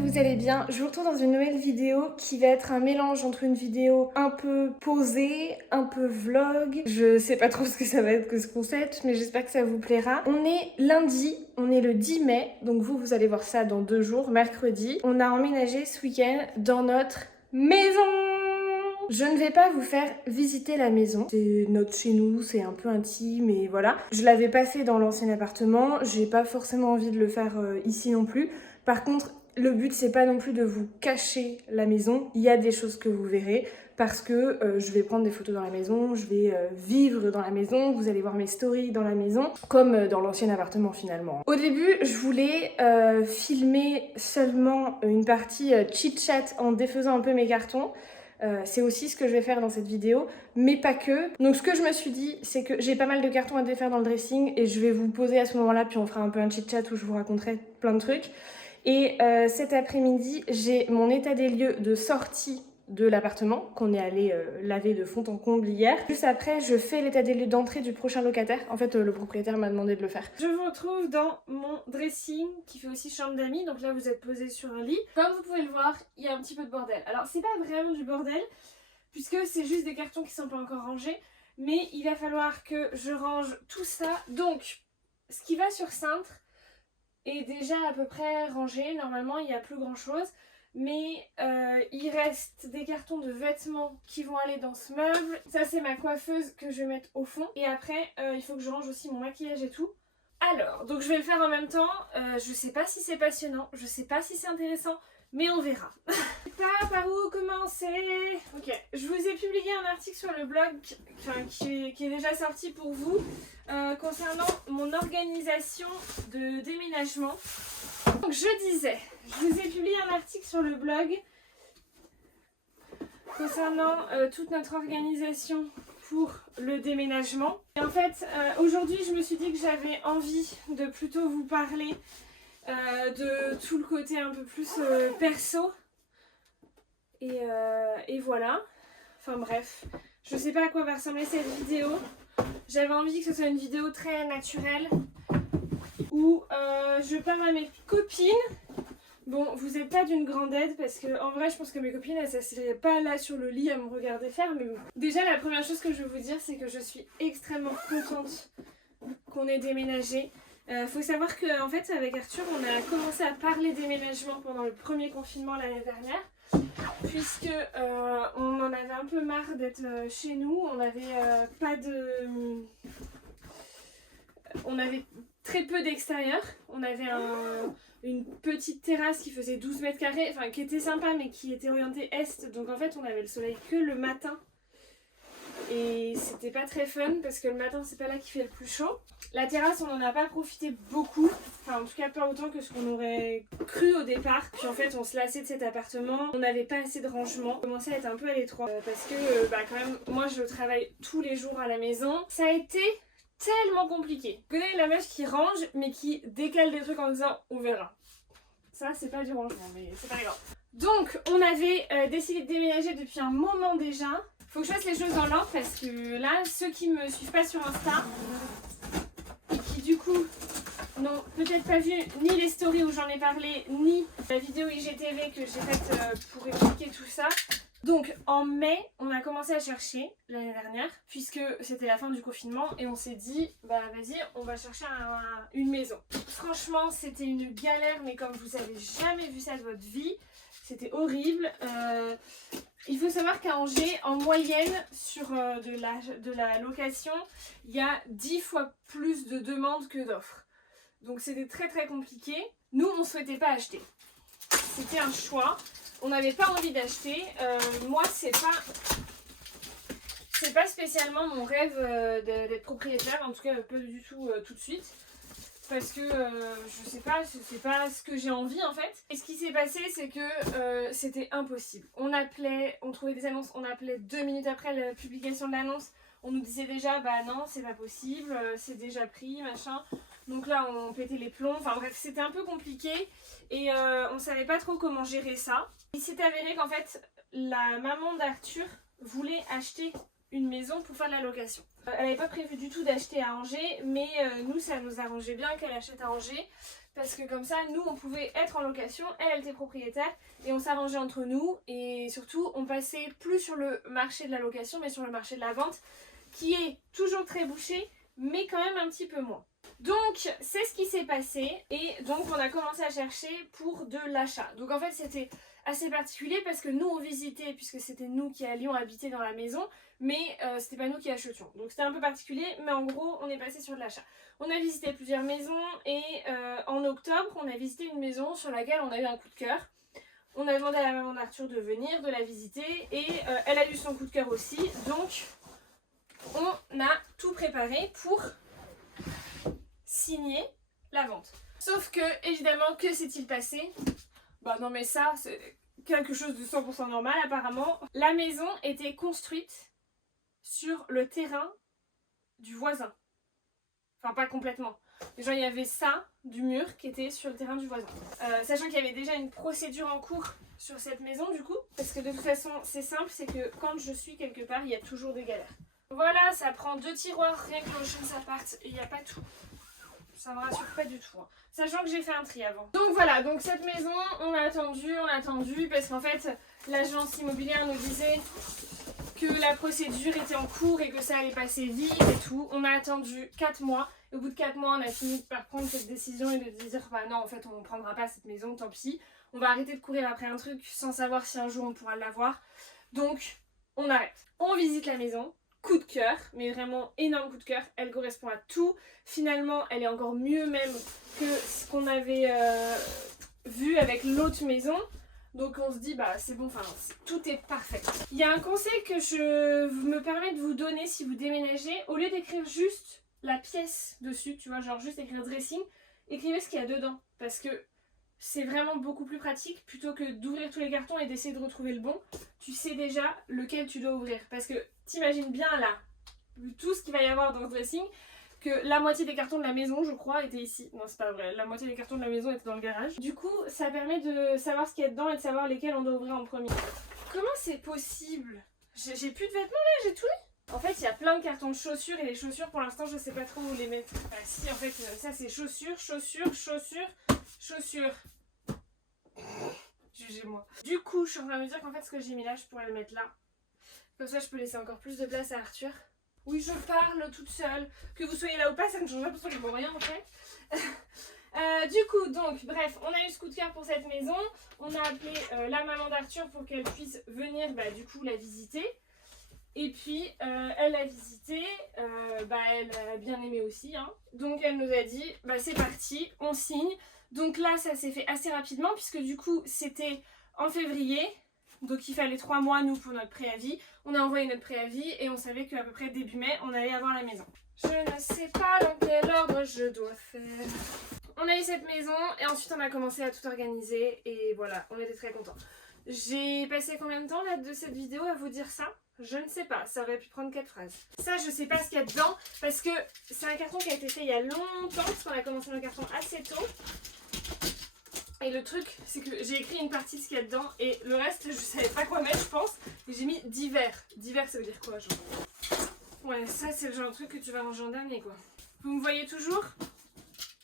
vous allez bien. Je vous retrouve dans une nouvelle vidéo qui va être un mélange entre une vidéo un peu posée, un peu vlog. Je sais pas trop ce que ça va être que ce concept, mais j'espère que ça vous plaira. On est lundi, on est le 10 mai, donc vous allez voir ça dans 2 jours, mercredi. On a emménagé ce week-end dans notre maison. Je ne vais pas vous faire visiter la maison. C'est notre chez nous, c'est un peu intime et voilà. Je l'avais pas fait dans l'ancien appartement, j'ai pas forcément envie de le faire ici non plus. Par contre, le but c'est pas non plus de vous cacher la maison. Il y a des choses que vous verrez parce que je vais prendre des photos dans la maison, je vais vivre dans la maison, vous allez voir mes stories dans la maison, comme dans l'ancien appartement finalement. Au début, je voulais filmer seulement une partie chit-chat en défaisant un peu mes cartons. C'est aussi ce que je vais faire dans cette vidéo, mais pas que. Donc ce que je me suis dit, c'est que j'ai pas mal de cartons à défaire dans le dressing et je vais vous poser à ce moment-là, puis on fera un peu un chit-chat où je vous raconterai plein de trucs. Et cet après-midi, j'ai mon état des lieux de sortie de l'appartement qu'on est allé laver de fond en comble hier. Juste après, je fais l'état des lieux d'entrée du prochain locataire. En fait, le propriétaire m'a demandé de le faire. Je vous retrouve dans mon dressing qui fait aussi chambre d'amis. Donc là, vous êtes posé sur un lit. Comme vous pouvez le voir, il y a un petit peu de bordel. Alors, c'est pas vraiment du bordel, puisque c'est juste des cartons qui sont pas encore rangés. Mais il va falloir que je range tout ça. Donc, ce qui va sur cintre est déjà à peu près rangé. Normalement, il n'y a plus grand chose. Mais il reste des cartons de vêtements qui vont aller dans ce meuble. Ça, c'est ma coiffeuse que je vais mettre au fond. Et après, il faut que je range aussi mon maquillage et tout. Alors, donc je vais le faire en même temps. Je sais pas si c'est passionnant, je sais pas si c'est intéressant, mais on verra. Pas par où commencer. Ok, je vous ai publié un article sur le blog qui est déjà sorti pour vous concernant mon organisation de déménagement. Donc je disais, je vous ai publié un article sur le blog concernant toute notre organisation pour le déménagement. Et en fait, aujourd'hui, je me suis dit que j'avais envie de plutôt vous parler de tout le côté un peu plus perso. Et voilà. Enfin bref, je sais pas à quoi va ressembler cette vidéo. J'avais envie que ce soit une vidéo très naturelle où je parle à mes copines. Bon, vous n'êtes pas d'une grande aide parce que en vrai je pense que mes copines elles s'asseyeraient pas là sur le lit à me regarder faire, mais bon. Déjà la première chose que je veux vous dire c'est que je suis extrêmement contente qu'on ait déménagé. Faut savoir qu'en fait avec Arthur on a commencé à parler déménagement pendant le premier confinement l'année dernière, puisque on en avait un peu marre d'être chez nous, on avait pas de... On avait très peu d'extérieur, on avait une petite terrasse qui faisait 12 mètres carrés, enfin qui était sympa mais qui était orientée est, donc en fait on avait le soleil que le matin et c'était pas très fun parce que le matin c'est pas là qu'il fait le plus chaud. La terrasse on n'en a pas profité beaucoup, enfin en tout cas pas autant que ce qu'on aurait cru au départ, puis en fait on se lassait de cet appartement, on n'avait pas assez de rangement, on commençait à être un peu à l'étroit parce que quand même moi je travaille tous les jours à la maison, ça a été tellement compliqué. Vous connaissez la meuf qui range mais qui décale des trucs en disant on verra. Ça c'est pas du rangement mais c'est pas grave. Donc on avait décidé de déménager depuis un moment déjà. Faut que je fasse les choses dans l'ordre parce que là ceux qui me suivent pas sur Insta et qui du coup n'ont peut-être pas vu ni les stories où j'en ai parlé ni la vidéo IGTV que j'ai faite pour expliquer tout ça. Donc en mai, on a commencé à chercher l'année dernière, puisque c'était la fin du confinement, et on s'est dit, bah vas-y, on va chercher une maison. Franchement, c'était une galère, mais comme vous avez jamais vu ça de votre vie, c'était horrible. Il faut savoir qu'à Angers, en moyenne, sur de la location, il y a 10 fois plus de demandes que d'offres. Donc c'était très très compliqué. Nous, on ne souhaitait pas acheter. C'était un choix. On n'avait pas envie d'acheter. Moi, c'est pas spécialement mon rêve d'être propriétaire, en tout cas pas du tout tout de suite. Parce que je sais pas, c'est pas ce que j'ai envie en fait. Et ce qui s'est passé, c'est que c'était impossible. On trouvait des annonces, on appelait 2 minutes après la publication de l'annonce. On nous disait déjà, bah non, c'est pas possible, c'est déjà pris, machin. Donc là, on pétait les plombs. Enfin bref, c'était un peu compliqué et on savait pas trop comment gérer ça. Il s'est avéré qu'en fait, la maman d'Arthur voulait acheter une maison pour faire de la location. Elle n'avait pas prévu du tout d'acheter à Angers, mais nous ça nous arrangeait bien qu'elle achète à Angers parce que comme ça, nous, on pouvait être en location, elle était propriétaire, et on s'arrangeait entre nous, et surtout, on passait plus sur le marché de la location, mais sur le marché de la vente, qui est toujours très bouché, mais quand même un petit peu moins. Donc, c'est ce qui s'est passé, et donc on a commencé à chercher pour de l'achat. Donc en fait, c'était assez particulier parce que nous, on visitait, puisque c'était nous qui allions habiter dans la maison, mais c'était pas nous qui achetions. Donc c'était un peu particulier, mais en gros, on est passé sur de l'achat. On a visité plusieurs maisons, et en octobre, on a visité une maison sur laquelle on a eu un coup de cœur. On a demandé à la maman d'Arthur de venir, de la visiter, et elle a eu son coup de cœur aussi, donc on a tout préparé pour signer la vente. Sauf que, évidemment, que s'est-il passé? Bah non mais ça, c'est quelque chose de 100% normal apparemment. La maison était construite sur le terrain du voisin. Enfin pas complètement. Genre il y avait ça du mur qui était sur le terrain du voisin. Sachant qu'il y avait déjà une procédure en cours sur cette maison du coup. Parce que de toute façon c'est simple, c'est que quand je suis quelque part, il y a toujours des galères. Voilà, ça prend 2 tiroirs rien que l'Ocean's Apart et il n'y a pas tout. Ça me rassure pas du tout. Hein. Sachant que j'ai fait un tri avant. Donc voilà, donc cette maison, on a attendu, parce qu'en fait, l'agence immobilière nous disait que la procédure était en cours et que ça allait passer vite et tout. On a attendu 4 mois. Et au bout de 4 mois, on a fini par prendre cette décision et de dire bah non, en fait, on ne prendra pas cette maison, tant pis. On va arrêter de courir après un truc sans savoir si un jour on pourra l'avoir. Donc, on arrête. On visite la maison. Coup de cœur, mais vraiment énorme coup de cœur, elle correspond à tout. Finalement, elle est encore mieux même que ce qu'on avait vu avec l'autre maison. Donc on se dit, bah c'est bon, enfin tout est parfait. Il y a un conseil que je me permets de vous donner si vous déménagez. Au lieu d'écrire juste la pièce dessus, tu vois, genre juste écrire dressing, écrivez ce qu'il y a dedans. Parce que c'est vraiment beaucoup plus pratique plutôt que d'ouvrir tous les cartons et d'essayer de retrouver le bon. Tu sais déjà lequel tu dois ouvrir. Parce que t'imagines bien là, vu tout ce qu'il va y avoir dans ce dressing, que la moitié des cartons de la maison, je crois, étaient ici. Non, c'est pas vrai. La moitié des cartons de la maison étaient dans le garage. Du coup, ça permet de savoir ce qu'il y a dedans et de savoir lesquels on doit ouvrir en premier. Comment c'est possible? J'ai plus de vêtements là, j'ai tout mis. En fait, il y a plein de cartons de chaussures et les chaussures, pour l'instant, je sais pas trop où les mettre. Bah si, en fait, ça c'est chaussures, chaussures, chaussures, chaussures. Jugez-moi. Du coup, je suis en train de me dire qu'en fait, ce que j'ai mis là, je pourrais le mettre là. Comme ça, je peux laisser encore plus de place à Arthur. Oui, je parle toute seule. Que vous soyez là ou pas, ça ne change absolument rien en fait. Du coup, donc, bref, on a eu ce coup de cœur pour cette maison. On a appelé la maman d'Arthur pour qu'elle puisse venir, bah, du coup, la visiter. Et puis, elle l'a visité. Elle a bien aimé aussi. Hein. Donc, elle nous a dit, bah, c'est parti, on signe. Donc là, ça s'est fait assez rapidement puisque du coup, c'était en février. Donc il fallait 3 mois, nous, pour notre préavis. On a envoyé notre préavis et on savait qu'à peu près début mai, on allait avoir la maison. Je ne sais pas dans quel ordre je dois faire. On a eu cette maison et ensuite on a commencé à tout organiser et voilà, on était très contents. J'ai passé combien de temps là de cette vidéo à vous dire ça? Je ne sais pas, ça aurait pu prendre 4 phrases. Ça, je sais pas ce qu'il y a dedans parce que c'est un carton qui a été fait il y a longtemps parce qu'on a commencé le carton assez tôt. Et le truc, c'est que j'ai écrit une partie de ce qu'il y a dedans et le reste, je savais pas quoi mettre, je pense. Et j'ai mis divers. Divers, ça veut dire quoi, genre? Ouais, ça, c'est le genre de truc que tu vas ranger en dernier, quoi. Vous me voyez toujours?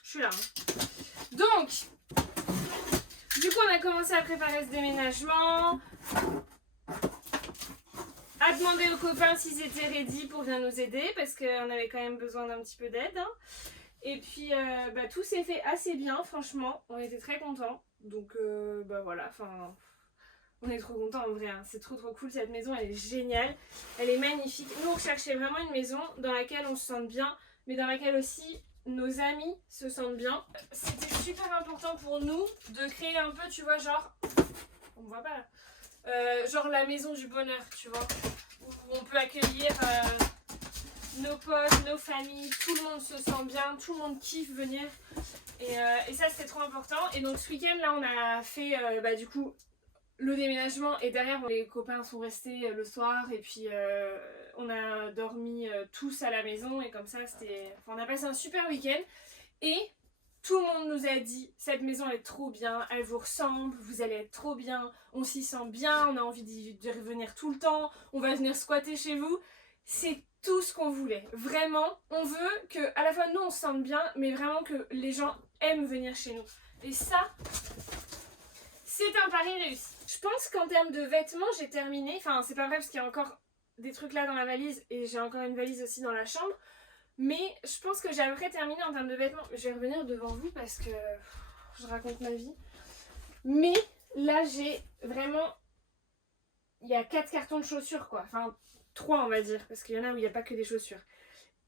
Je suis là. Hein. Donc, du coup, on a commencé à préparer ce déménagement. À demander aux copains s'ils étaient ready pour venir nous aider parce qu'on avait quand même besoin d'un petit peu d'aide. Hein. Et puis tout s'est fait assez bien, franchement, on était très contents. Donc voilà, enfin, on est trop contents en vrai, hein. C'est trop cool, cette maison elle est géniale, elle est magnifique. Nous on recherchait vraiment une maison dans laquelle on se sente bien, mais dans laquelle aussi nos amis se sentent bien. C'était super important pour nous de créer un peu, tu vois, genre, on me voit pas là, genre la maison du bonheur, tu vois, où on peut accueillir... nos potes, nos familles, tout le monde se sent bien, tout le monde kiffe venir et ça c'était trop important. Et donc ce week-end là on a fait du coup le déménagement et derrière les copains sont restés le soir et puis on a dormi tous à la maison et comme ça c'était... Enfin, on a passé un super week-end et tout le monde nous a dit cette maison elle est trop bien, elle vous ressemble, vous allez être trop bien, on s'y sent bien, on a envie d'y revenir tout le temps, on va venir squatter chez vous. C'est tout ce qu'on voulait. Vraiment, on veut que à la fois nous on se sente bien, mais vraiment que les gens aiment venir chez nous. Et ça, c'est un pari réussi. Je pense qu'en termes de vêtements, j'ai terminé. Enfin, c'est pas vrai parce qu'il y a encore des trucs là dans la valise et j'ai encore une valise aussi dans la chambre. Mais je pense que j'ai à peu près terminé en termes de vêtements. Je vais revenir devant vous parce que je raconte ma vie. Mais là, j'ai vraiment... Il y a 4 cartons de chaussures quoi. Enfin, 3 on va dire. Parce qu'il y en a où il n'y a pas que des chaussures.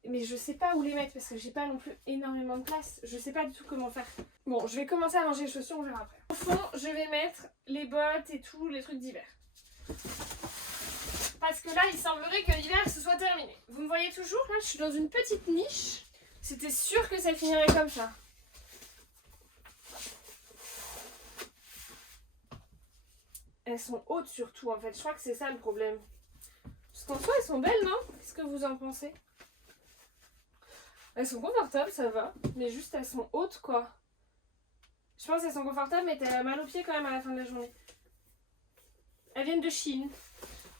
Mais je sais pas où les mettre parce que j'ai pas non plus énormément de place. Je sais pas du tout comment faire. Bon, je vais commencer à ranger les chaussures, on verra après. Au fond, je vais mettre les bottes et tout, les trucs d'hiver. Parce que là, il semblerait que l'hiver se soit terminé. Vous me voyez toujours là, je suis dans une petite niche. C'était sûr que ça finirait comme ça. Elles sont hautes surtout en fait, je crois que c'est ça le problème. Parce qu'en soi, elles sont belles, non? Qu'est-ce que vous en pensez? Elles sont confortables, ça va. Mais juste, elles sont hautes, quoi. Je pense qu'elles sont confortables, mais t'as mal aux pieds quand même à la fin de la journée. Elles viennent de Chine,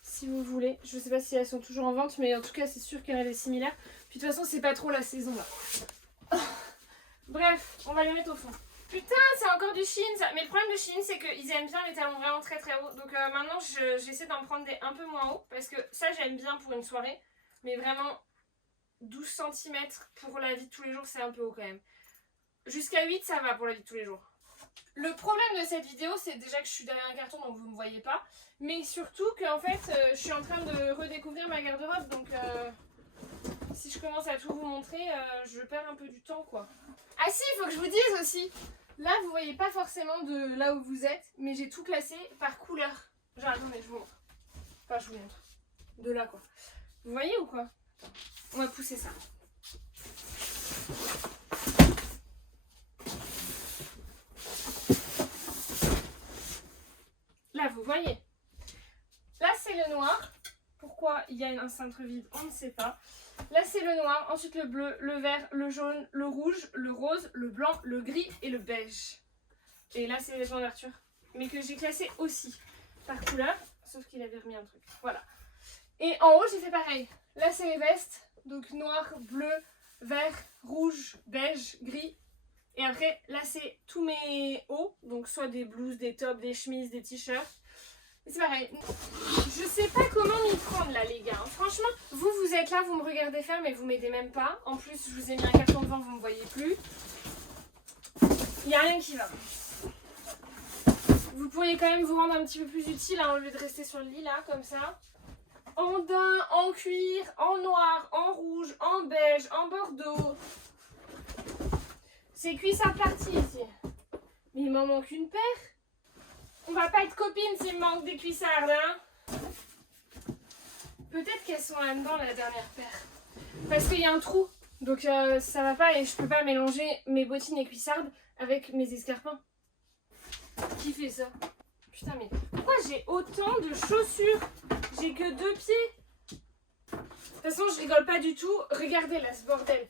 si vous voulez. Je sais pas si elles sont toujours en vente, mais en tout cas, c'est sûr qu'il y en a des similaires. Puis de toute façon, c'est pas trop la saison, là. Bref, on va les mettre au fond. Putain, c'est encore du Chine, ça. Mais le problème de Chine, c'est qu'ils aiment bien les talons vraiment très très hauts. Donc maintenant, j'essaie d'en prendre des un peu moins hauts. Parce que ça, j'aime bien pour une soirée. Mais vraiment... 12 cm pour la vie de tous les jours, c'est un peu haut quand même. Jusqu'à 8, ça va pour la vie de tous les jours. Le problème de cette vidéo, c'est déjà que je suis derrière un carton, donc vous ne me voyez pas. Mais surtout qu'en fait, je suis en train de redécouvrir ma garde-robe. Donc, si je commence à tout vous montrer, je perds un peu du temps, quoi. Ah si, il faut que je vous dise aussi. Là, vous voyez pas forcément de là où vous êtes, mais j'ai tout classé par couleur. Genre, attendez, je vous montre. Enfin, je vous montre. De là, quoi. Vous voyez ou quoi? On va pousser ça. Là, vous voyez. Là, c'est le noir. Pourquoi il y a un cintre vide, on ne sait pas. Là, c'est le noir. Ensuite, le bleu, le vert, le jaune, le rouge, le rose, le blanc, le gris et le beige. Et là, c'est les vêtements d'Arthur. Mais que j'ai classé aussi par couleur. Sauf qu'il avait remis un truc. Voilà. Et en haut, j'ai fait pareil. Là, c'est les vestes. Donc noir, bleu, vert, rouge, beige, gris. Et après, là, c'est tous mes hauts. Donc soit des blouses, des tops, des chemises, des t-shirts. Et c'est pareil. Je sais pas comment m'y prendre là, les gars. Franchement, vous êtes là, vous me regardez faire, mais vous m'aidez même pas. En plus, je vous ai mis un carton devant, vous me voyez plus. Il n'y a rien qui va. Vous pourriez quand même vous rendre un petit peu plus utile hein, au lieu de rester sur le lit là, comme ça. En daim, en cuir, en noir, en rouge, en beige, en bordeaux. C'est cuissard parti ici. Mais il m'en manque une paire. On va pas être copines s'il me manque des cuissardes, hein. Peut-être qu'elles sont là-dedans, la dernière paire. Parce qu'il y a un trou. Donc ça va pas et je peux pas mélanger mes bottines et cuissardes avec mes escarpins. Qui fait ça? Putain, mais pourquoi j'ai autant de chaussures? J'ai que 2 pieds. De toute façon, je rigole pas du tout. Regardez là, ce bordel.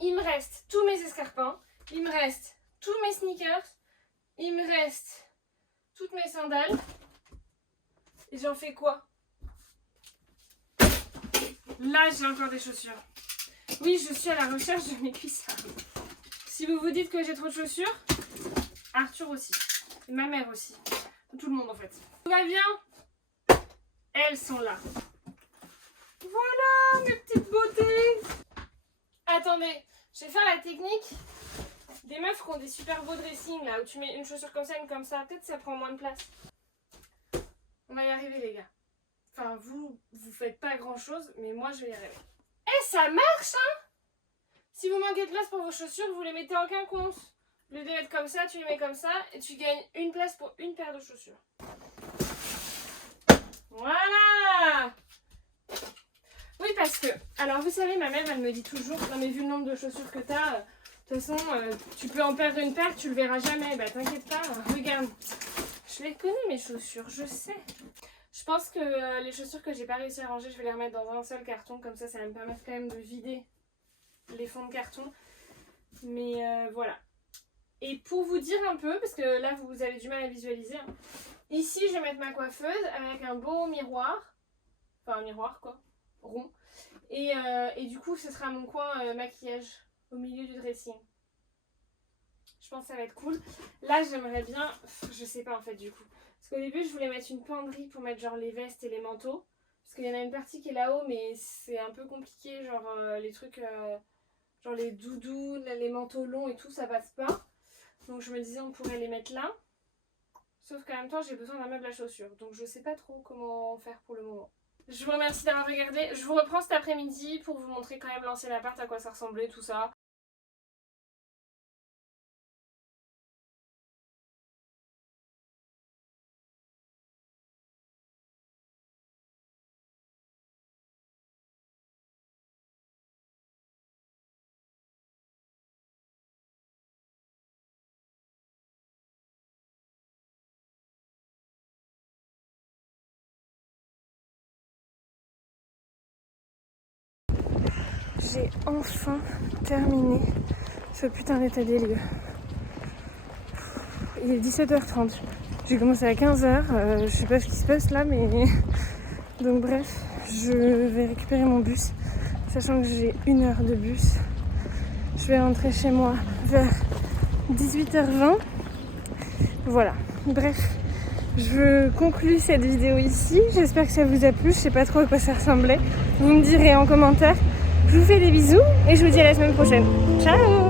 Il me reste tous mes escarpins. Il me reste tous mes sneakers. Il me reste toutes mes sandales. Et j'en fais quoi? Là, j'ai encore des chaussures. Oui, je suis à la recherche de mes cuissards. Si vous vous dites que j'ai trop de chaussures, Arthur aussi. Et ma mère aussi. Tout le monde en fait. Tout va bien? Elles sont là. Voilà mes petites beautés. Attendez, je vais faire la technique des meufs qui ont des super beaux dressings là, où tu mets une chaussure comme ça, une comme ça. Peut-être ça prend moins de place. On va y arriver les gars. Enfin, vous faites pas grand chose, mais moi je vais y arriver. Eh, ça marche hein! Si vous manquez de place pour vos chaussures, vous les mettez en quinconce. Au lieu de les mettre comme ça, tu les mets comme ça et tu gagnes une place pour une paire de chaussures. Voilà! Oui, parce que, alors vous savez, ma mère, elle me dit toujours, non mais vu le nombre de chaussures que t'as, de toute façon, tu peux en perdre une paire, tu le verras jamais. Bah t'inquiète pas, regarde. Je les connais mes chaussures, je sais. Je pense que les chaussures que j'ai pas réussi à ranger, je vais les remettre dans un seul carton. Comme ça va me permettre quand même de vider les fonds de carton. Mais voilà. Et pour vous dire un peu, parce que là vous avez du mal à visualiser, hein. Ici je vais mettre ma coiffeuse avec un beau miroir. Enfin un miroir quoi, rond. Et du coup, ce sera mon coin maquillage au milieu du dressing. Je pense que ça va être cool. Là, j'aimerais bien... je sais pas en fait du coup. Parce qu'au début, je voulais mettre une penderie pour mettre genre les vestes et les manteaux. Parce qu'il y en a une partie qui est là-haut, mais c'est un peu compliqué. Genre les trucs... genre les doudous, les manteaux longs et tout, ça passe pas. Donc je me disais on pourrait les mettre là. Sauf qu'en même temps, j'ai besoin d'un meuble à chaussures. Donc je sais pas trop comment faire pour le moment. Je vous remercie d'avoir regardé. Je vous reprends cet après-midi pour vous montrer quand même l'ancien appart, à quoi ça ressemblait, tout ça. J'ai enfin terminé ce putain d'état des lieux. Il est 17h30. J'ai commencé à 15h. Je sais pas ce qui se passe là, mais... Donc bref, je vais récupérer mon bus. Sachant que j'ai 1 heure de bus. Je vais rentrer chez moi vers 18h20. Voilà. Bref, je conclue cette vidéo ici. J'espère que ça vous a plu. Je sais pas trop à quoi ça ressemblait. Vous me direz en commentaire. Je vous fais des bisous et je vous dis à la semaine prochaine. Ciao!